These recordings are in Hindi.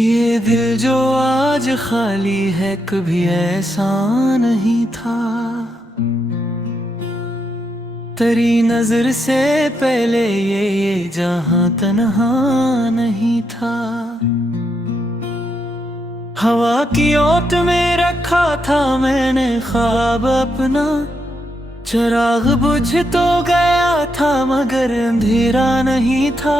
ये दिल जो आज खाली है कभी ऐसा नहीं था। तेरी नजर से पहले ये जहां तन्हा नहीं था। हवा की ओट में रखा था मैंने ख्वाब अपना, चिराग बुझ तो गया था मगर अंधेरा नहीं था।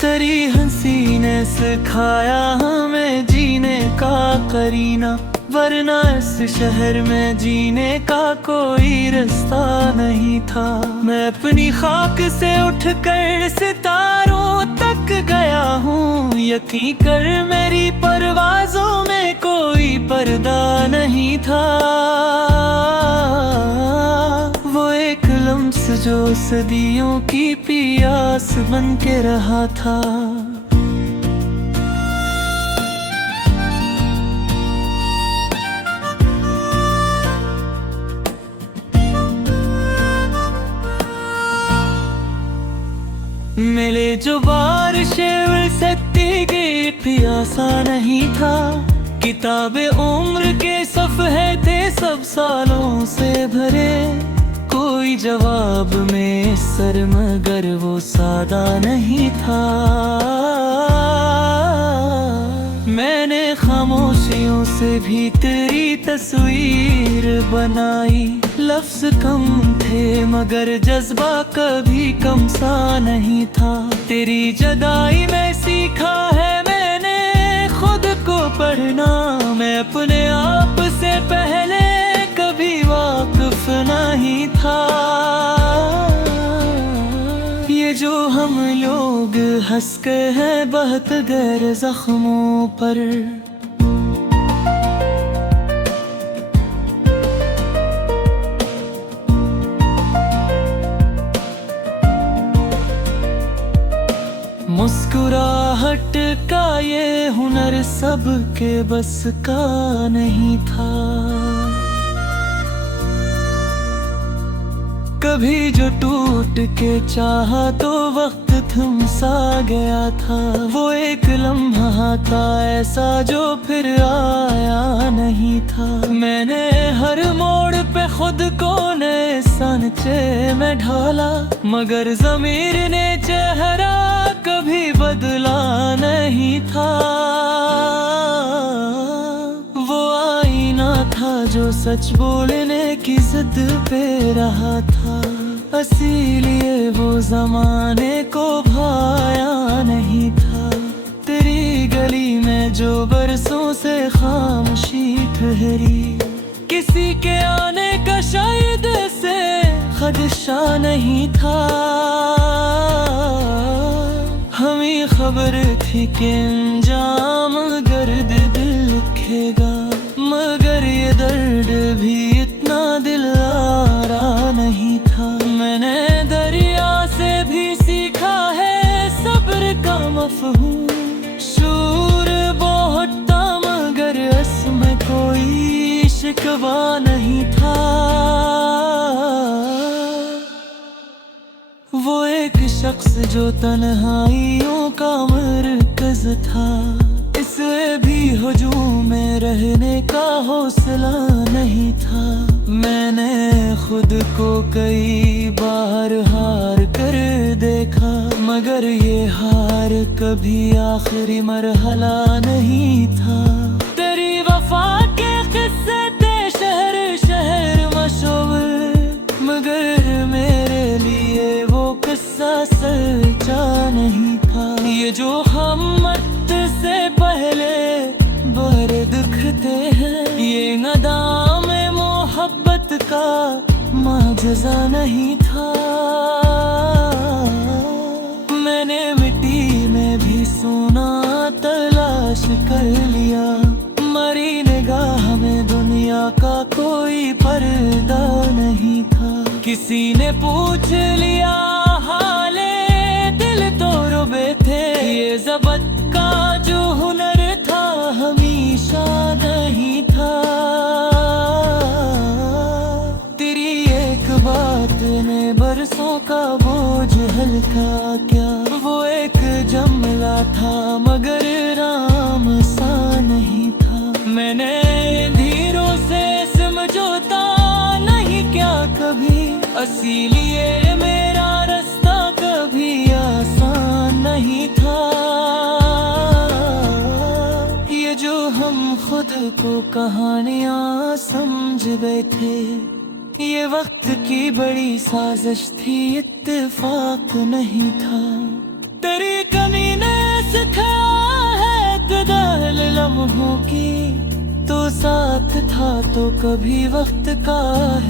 तेरी हंसी ने सिखाया हमें जीने का करीना, वरना इस शहर में जीने का कोई रास्ता नहीं था। मैं अपनी खाक से उठकर सितारों तक गया हूँ, यकीन कर मेरी परवाज़ों में कोई पर्दा नहीं था। वो एक लम्स जो सदियों की प्यास बन के रहा था। मिले जो बारिशें सकती की प्यासा नहीं था। किताबे उम्र के सफ़हे थे सब सालों से भरे, कोई जवाब में सर मगर वो सादा नहीं था। मैंने खामोशियों से भी तेरी तस्वीर बनाई, लफ्ज़ कम थे मगर जज्बा कभी कम सा नहीं था। तेरी जुदाई में सीखा है मैंने खुद को पढ़ना, मैं अपने आप से पहले कभी वाकिफ नहीं था। ये जो हम लोग हंस के हैं बहुत गहरे जख्मों पर, मुस्कुराहट का ये हुनर सबके बस का नहीं था। कभी जो टूट के चाहा तो वक्त थम सा गया था। वो एक लम्हा था ऐसा जो फिर आया नहीं था। मैंने हर मोड़ पे खुद को नए सांचे में ढाला, मगर ज़मीर ने चेहरा कभी बदला नहीं था। वो आईना था जो सच बोलने की जिद पे रहा था, इसीलिए वो जमाने को भाया नहीं था। तेरी गली में जो बरसों से खामोशी ठहरी, किसी के आने का शायद से खदशा नहीं था। हमें खबर थी कि अंजाम गर्द दिल लिखेगा, मगर ये दर्द भी इतना दिलआरा नहीं था। मैंने दरिया से भी सीखा है सब्र का मफ़हूम, शूर बहुत था मगर इसमें कोई शिकवा नहीं था। वो एक शख्स जो तन्हाइयों का मरकज़ था, इसे भी हुजूम में रहने का हौसला नहीं था। मैंने खुद को कई बार हार कर देखा, मगर ये हार कभी आखिरी मरहला नहीं था। तेरी वफा के किस्से थे शहर शहर मशहूर, मगर मेरे लिए वो किस्सा सच्चा नहीं था। ये जो हम से पहले बड़े दिखते हैं, ये नदाम मोहब्बत का माजज़ा नहीं था। मैंने मिट्टी में भी सोना तलाश कर लिया, मरी निगाह में दुनिया का कोई पर्दा नहीं था। किसी ने पूछ लिया हाले दिल तो रुबे थे, ये ज़बत का जो हुनर था हमेशा नहीं था। तेरी एक बात ने बरसों का बोझ हल्का क्या, वो एक जम था मगर राम सा नहीं था। मैंने धीरों से समझौता नहीं क्या कभी, इसीलिए मेरा रास्ता कभी आसान नहीं था। ये जो हम खुद को कहानियां समझ बैठे, ये वक्त की बड़ी साजिश थी, इत्तेफाक नहीं था। तेरी कमी ने सिखाया है तदाल लम्हों की, तो साथ था तो कभी वक्त का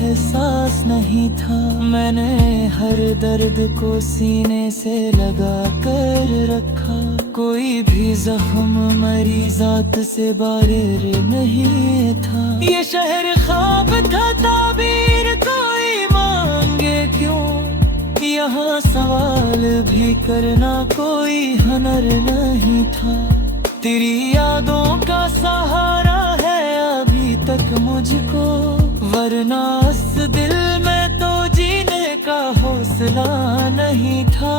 एहसास नहीं था। मैंने हर दर्द को सीने से लगा कर रखा, कोई भी जख्म मरीज़ात से बारिर नहीं था। ये शहर ख्वाब था ताबीर कोई मांगे क्यों, यहाँ सवाल भी करना कोई हुनर नहीं था। तेरी यादों का सहारा है अभी तक मुझको, वरना इस दिल में तो जीने का हौसला नहीं था।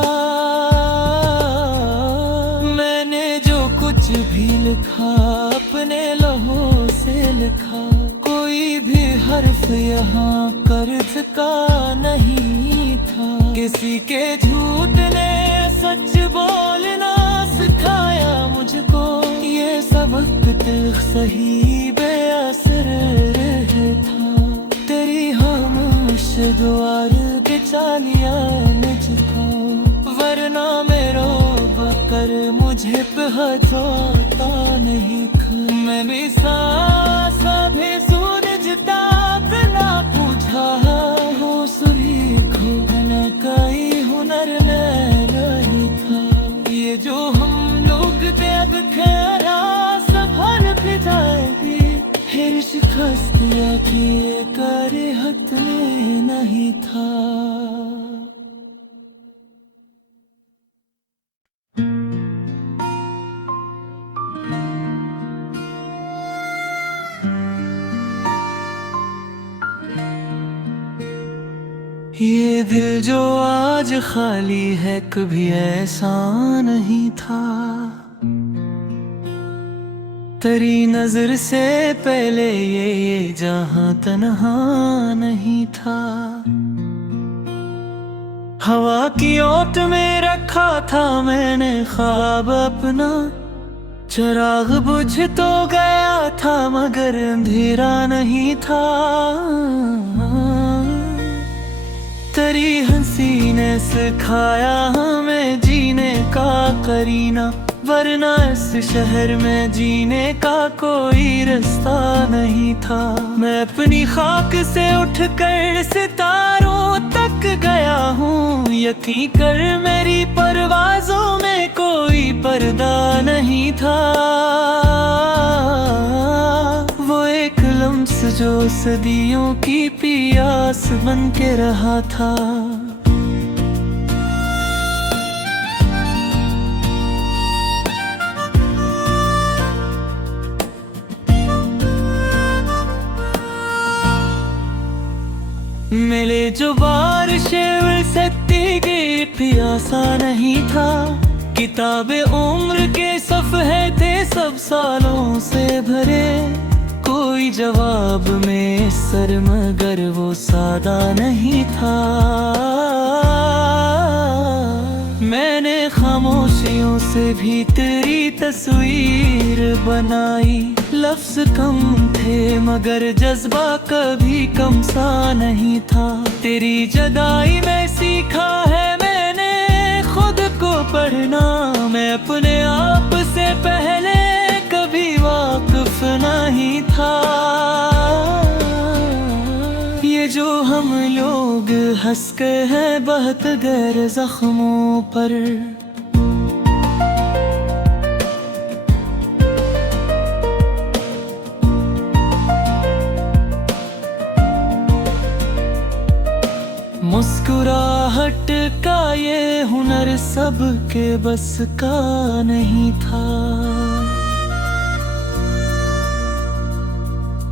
मैंने जो कुछ भी लिखा अपने लहू से लिखा, कोई भी हर्फ यहाँ कर्ज का नहीं था। किसी के झूठ ने सच बोलना सिखाया मुझको, ये सबक तिल्ख सही बेअसर था। तेरी खामोश दुआर के चालिया मुझको, वरना मेरो बकर मुझे पे हजाता नहीं था। मैं भी सांसा भी सूरजता बिना पूछा, हो सुरी खो न कई हुनर में नहीं था। ये जो हम लोग देख खेरा सफल भी जाएगी, फिर शिकस्त या कि कर हक में नहीं था। ये दिल जो आज खाली है कभी ऐसा नहीं था। तेरी नजर से पहले ये जहां तन्हा नहीं था। हवा की ओट में रखा था मैंने ख्वाब अपना, चिराग बुझ तो गया था मगर अंधेरा नहीं था। तेरी हंसी ने सिखाया हमें जीने का करीना, वरना इस शहर में जीने का कोई रास्ता नहीं था। मैं अपनी खाक से उठकर सितारों तक गया हूँ, यकीन कर मेरी परवाज़ों में कोई पर्दा नहीं था। वो एक लम्स जो सदियों की प्यास बन के रहा था। मिले जो बारिशें सकती की प्यासा नहीं था। किताबे उम्र के सफ़हे थे सब सालों से भरे, कोई जवाब में सर मगर वो सादा नहीं था। मैंने खामोशियों से भी तेरी तस्वीर बनाई, लफ्ज कम थे मगर जज्बा कभी कम सा नहीं था। तेरी जुदाई में सीखा है मैंने खुद को पढ़ना, मैं अपने आप से पहले कभी वाकिफ नहीं था। ये जो हम लोग हंस के हैं बहुत गहरे जख्मों पर, मुस्कुराहट का ये हुनर सबके बस का नहीं था।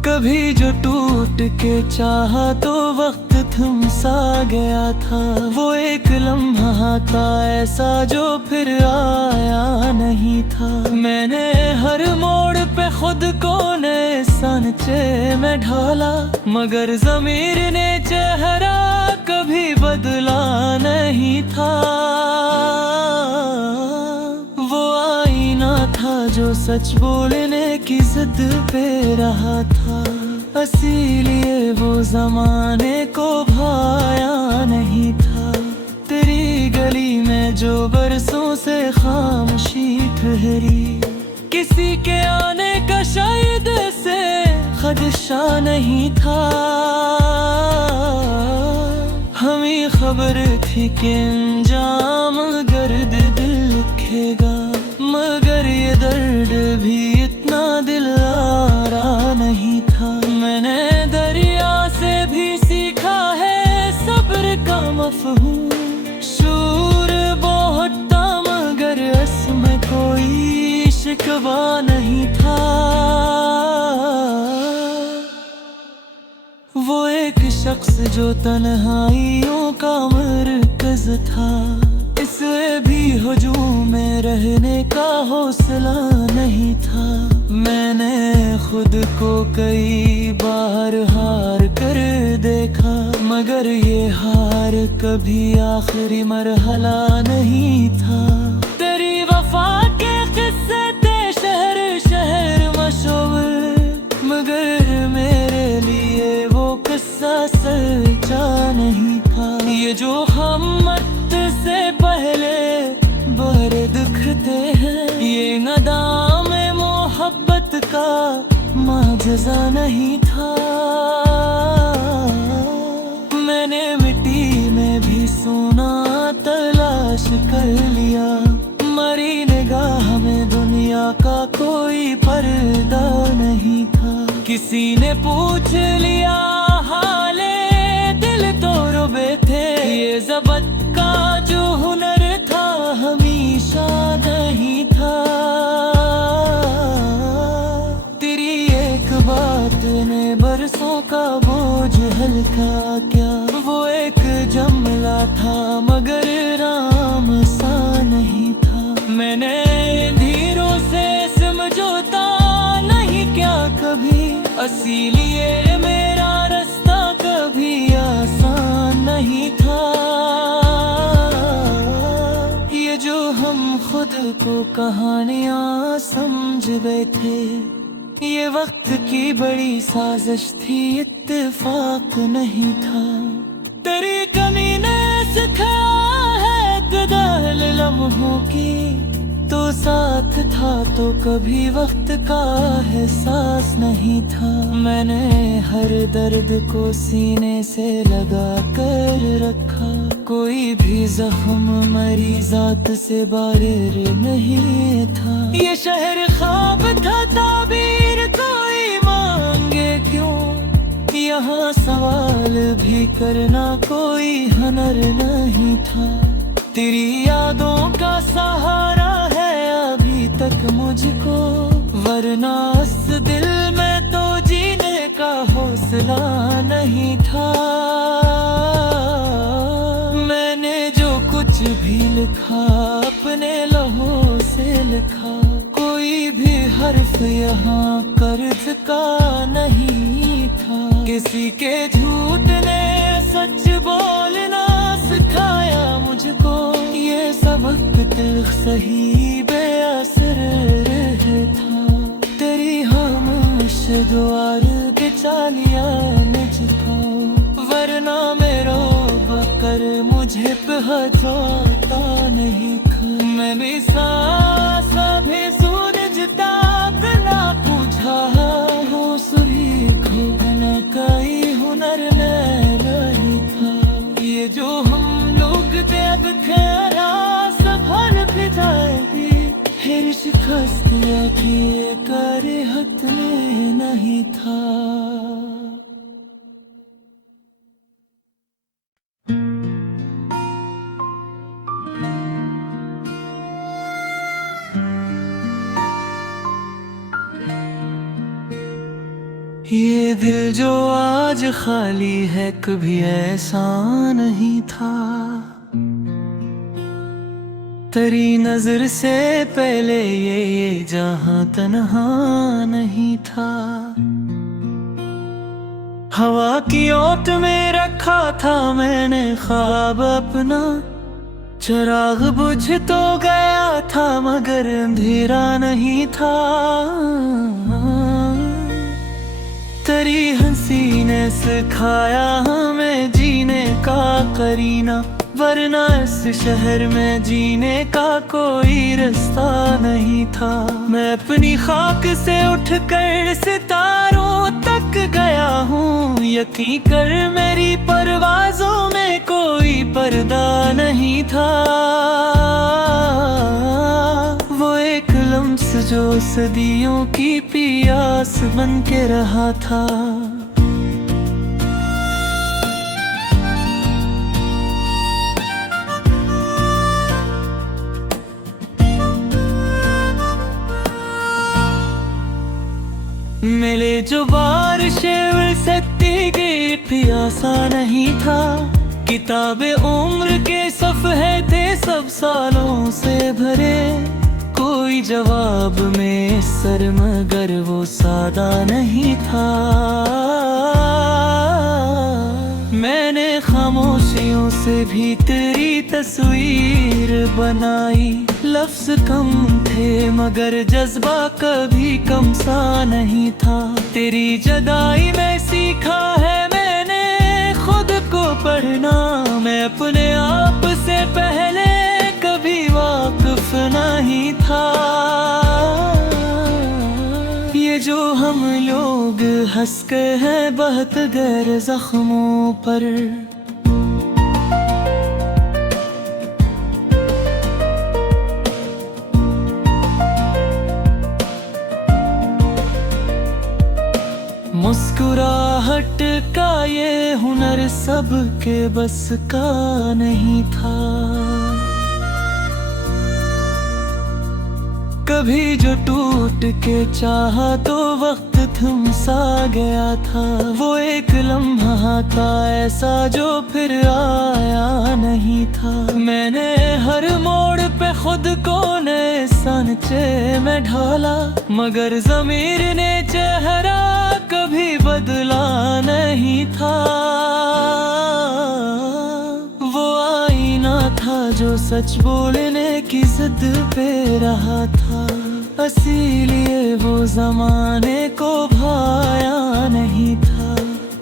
कभी जो टूट के चाहा तो वक्त थमसा गया था। वो एक लम्हा था ऐसा जो फिर आया नहीं था। मैंने हर मोड़ पे खुद को नए सांचे में ढाला, मगर ज़मीर ने चेहरा कभी बदला नहीं था। वो आईना था जो सच बोलने की जिद पे रहा था, इसीलिए वो ज़माने को भाया नहीं था। तेरी गली में जो बरसों से खामोशी ठहरी, किसी के आने का शायद से खदशा नहीं था। हमें खबर थी कि अंजाम गर्द दिल लिखेगा, मगर ये दर्द भी इतना दिलारा नहीं था। मैंने दरिया से भी सीखा है सब्र का मफ़हूम। शूर बहुत था मगर इसमें कोई शिकवा नहीं था। वो एक शख्स जो तन्हाइयों का मरकज़ था, इसलिए भी हुजूम में रहने का हौसला नहीं था। मैंने खुद को कई बार हार कर देखा, मगर ये हार कभी आखिरी मरहला नहीं था। तेरी वफा के किस्से थे शहर शहर मशहूर, मगर मेरे लिए वो किस्सा सच्चा नहीं था। ये जो हम से पहले बड़े दिखते हैं, ये नदाम मोहब्बत का माजज़ा नहीं था। मैंने मिट्टी में भी सोना तलाश कर लिया, मरी निगाह में दुनिया का कोई पर्दा नहीं था। किसी ने पूछ लिया हाले दिल तो रोबे थे, ये ज़बत का जो हुनर था हमेशा नहीं था। तेरी एक बात ने बरसों का बोझ हल्का किया। वो एक जुमला था मगर राम सा नहीं था। मैंने धीरों से समझौता नहीं क्या कभी, इसीलिए मेरा रास्ता कभी आसान नहीं था। खुद को कहानियाँ समझ गए थे, ये वक्त की बड़ी साजिश थी, इत्तेफाक नहीं था। तेरी कमी ने सिखाया है कदर लम्हों की, तो साथ था तो कभी वक्त का एहसास नहीं था। मैंने हर दर्द को सीने से लगा कर रखा, कोई भी जख्म मरीज़ात से बाहर नहीं था। ये शहर ख्वाब था ताबीर कोई मांगे क्यों, यहाँ सवाल भी करना कोई हुनर नहीं था। तेरी यादों का सहारा है अभी तक मुझको, वरना इस दिल में तो जीने का हौसला नहीं था। मैंने जो कुछ भी लिखा अपने लहू से लिखा, कोई भी हर्फ यहाँ कर्ज का नहीं था। किसी के झूठ ने सच बोलना सिखाया मुझको, ये सबक तिल्ख सही बेअसर था। तेरी खामोश द्वार पे चालिया मुझको, वरना मेरो बकर मुझे पे जाता नहीं था। मैं भी सांस भी सूरजता ना पूछा हो, सुई खो न कई हुनर में नहीं था। ये जो हम लोग थे अब खेरा सफल भी जाएगी, फिर शिकस्त की कर हक में नहीं था। ये दिल जो आज खाली है कभी ऐसा नहीं था। तेरी नजर से पहले ये जहां तन्हा नहीं था। हवा की ओट में रखा था मैंने ख्वाब अपना, चिराग बुझ तो गया था मगर अंधेरा नहीं था। तेरी हंसी ने सिखाया हमें जीने का करीना, वरना इस शहर में जीने का कोई रास्ता नहीं था। मैं अपनी खाक से उठकर सितारों तक गया हूँ, यकीन कर मेरी परवाज़ों में कोई पर्दा नहीं था। वो एक लम्स जो सदियों की प्यास बन के रहा था। मिले जो बारिशें सकती की प्यासा नहीं था। किताबें उम्र के सफ़हे थे सब सालों से भरे, कोई जवाब में सर मगर वो सादा नहीं था। मैंने खामोशियों से भी तेरी तस्वीर बनाई, लफ्ज़ कम थे मगर जज्बा कभी कम सा नहीं था। तेरी जुदाई में सीखा है मैंने खुद को पढ़ना, मैं अपने आप से पहले कभी वाकिफ नहीं था। ये जो हम लोग हंस के हैं बहुत गहरे जख्मों पर, मुस्कुराहट का ये हुनर सबके बस का नहीं था। कभी जो टूट के चाहा तो वक्त थम सा गया था। वो एक लम्हा था ऐसा जो फिर आया नहीं था। मैंने हर मोड़ पे खुद को नए सांचे में ढाला, मगर ज़मीर ने चेहरा कभी बदला नहीं था। वो आईना था जो सच बोलने की जिद पे रहा था, इसीलिए वो ज़माने को भाया नहीं था।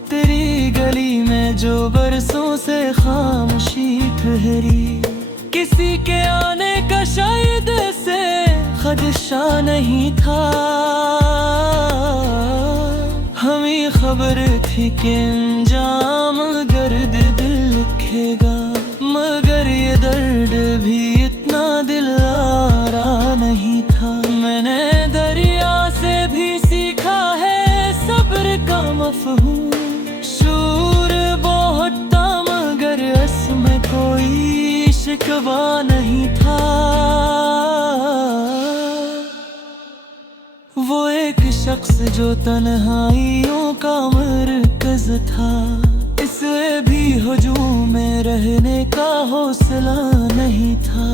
तेरी गली में जो बरसों से खामोशी ठहरी, किसी के आने का शायद से खदशा नहीं था। हमें खबर थी कि अंजाम गर्द दिल लिखेगा, मगर ये दर्द भी इतना दिल आरा नहीं था। मैंने दरिया से भी सीखा है सब्र का मफ़हूम, शूर बहुत था मगर इसमें कोई शिकवा नहीं था। वो एक शख्स जो तन्हाइयों का मरकज़ था, इसे भी हुजूम में रहने का हौसला नहीं था।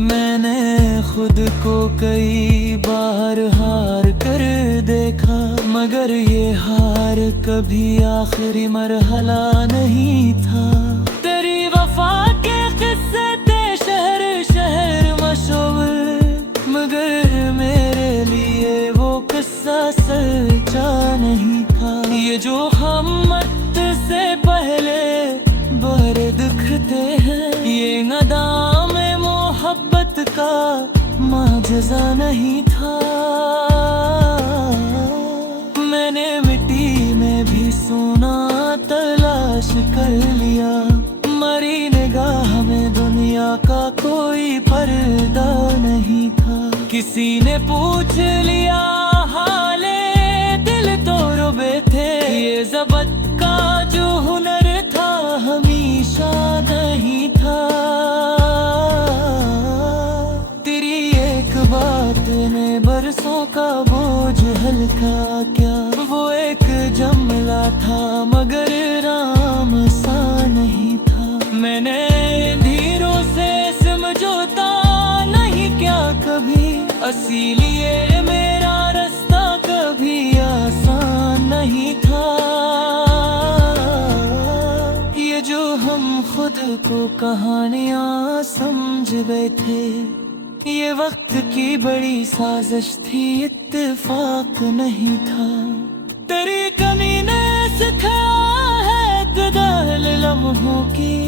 मैंने खुद को कई बार हार कर देखा, मगर ये हार कभी आखिरी मरहला नहीं था। तेरी वफा के किस्से थे शहर शहर मशहूर, मगर मेरे लिए वो किस्सा सच्चा नहीं था। ये जो हम से पहले बड़े दिखते हैं, ये नदाम मोहब्बत का माजज़ा नहीं था। मैंने मिट्टी में भी सोना तलाश कर लिया, मरी निगाह में दुनिया का कोई पर्दा नहीं था। किसी ने पूछ लिया हाले दिल तो रोबे थे, ये ज़बत का जो हुनर था हमेशा नहीं था। तेरी एक बात ने बरसों का बोझ हल्का क्या, वो एक कहानियां समझ गए थे। ये वक्त की बड़ी साजिश थी, इत्तेफाक नहीं था। तेरी कमी ने सिखाया है कदर लम्हों की,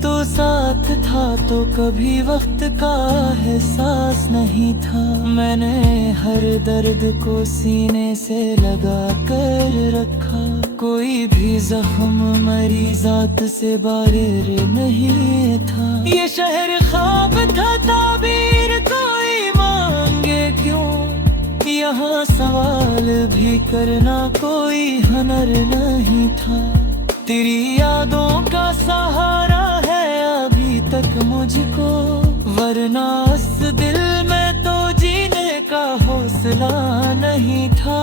तो साथ था तो कभी वक्त का एहसास नहीं था। मैंने हर दर्द को सीने से लगा कर रखा, कोई भी जख्म मरीज़ात से बाहर नहीं था। ये शहर ख्वाब था ताबीर कोई मांगे क्यों, यहाँ सवाल भी करना कोई हुनर नहीं था। तेरी यादों का सहारा है अभी तक मुझको, वरना इस दिल में तो जीने का हौसला नहीं था।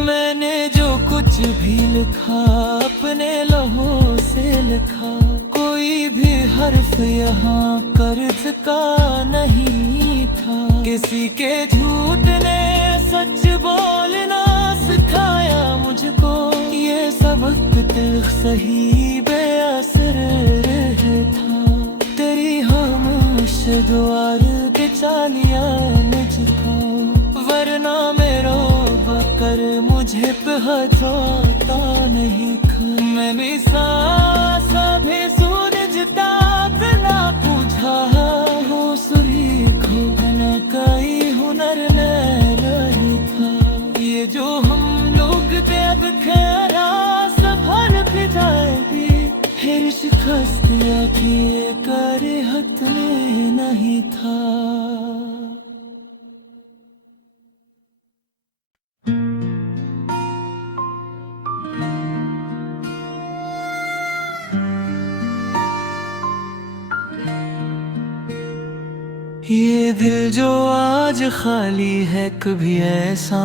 मैंने जो कुछ भी लिखा अपने लहू से लिखा, कोई भी हर्फ यहाँ कर्ज का नहीं था। किसी के झूठ ने सच बोलना सिखाया मुझको, ये सबक तिल्ख सही बेअसर था। तेरी खामोश दुआर के चालिया मुझको, वरना मेरो बकर मुझे पे हटाता नहीं था। मैं भी सांस भी सूरजता ना पूछा हो, सुरी खोना कई हुनर में रही था। ये जो हम लोग थे अब खैरा सफल भी जाएगी, फिर शिकस्त या कि कर हक में नहीं था। ये दिल जो आज खाली है कभी ऐसा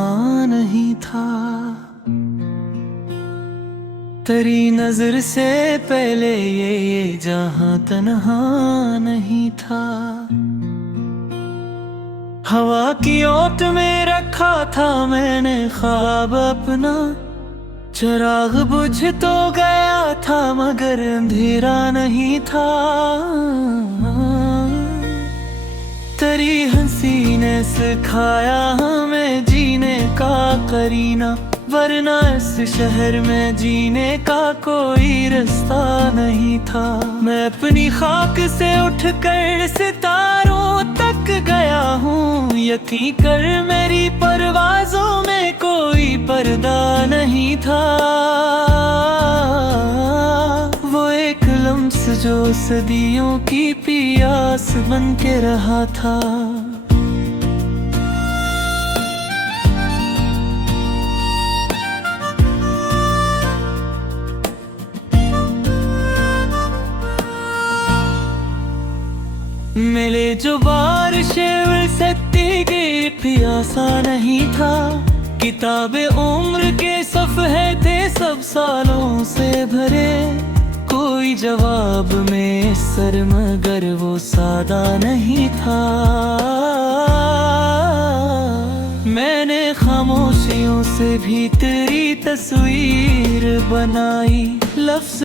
नहीं था। तेरी नजर से पहले ये जहां तन्हा नहीं था। हवा की ओट में रखा था मैंने ख्वाब अपना, चिराग बुझ तो गया था मगर अंधेरा नहीं था। तेरी हंसी ने सिखाया हमें जीने का करीना, वरना इस शहर में जीने का कोई रास्ता नहीं था। मैं अपनी खाक से उठकर सितारों तक गया हूँ, यकीन कर मेरी परवाज़ों में कोई पर्दा नहीं था। वो एक लम्स जो सदियों की प्यास बन के रहा था। मिले जो बारिशें सकती की प्यासा नहीं था। किताबे उम्र के सफ़हे थे सब सालों से भरे, कोई जवाब में सर मगर वो सादा नहीं था। मैंने खामोशियों से भी तेरी तस्वीर बनाई, लफ्ज़